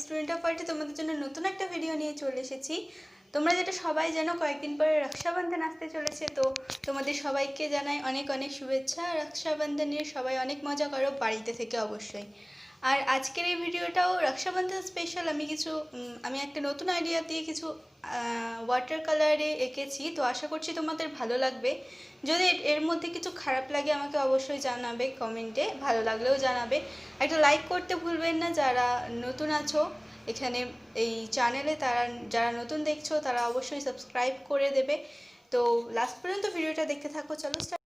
Student of আর্টে তোমাদের জন্য নতুন একটা ভিডিও নিয়ে চলে এসেছি। তোমরা যেটা সবাই জানো, কয়েকদিন পরে রক্ষাবন্ধন আসতে চলেছে, তো তোমাদের সবাইকে জানাই অনেক অনেক শুভেচ্ছা। রক্ষাবন্ধনের সবাই অনেক মজা করো বাড়িতে থেকে অবশ্যই। আর আজকের এই ভিডিওটাও রক্ষাবন্ধন স্পেশাল। আমি একটা নতুন আইডিয়া দিয়ে কিছু ওয়াটার কালারে এঁকেছি, তো আশা করছি তোমাদের ভালো লাগবে। যদি এর মধ্যে কিছু খারাপ লাগে আমাকে অবশ্যই জানাবে কমেন্টে, ভালো লাগলেও জানাবে। একটা লাইক করতে ভুলবেন না যারা নতুন আছো এখানে এই চ্যানেলে, যারা নতুন দেখছো তারা অবশ্যই সাবস্ক্রাইব করে দেবে। তো লাস্ট পর্যন্ত ভিডিওটা দেখতে থাকো, চলো স্টার্ট।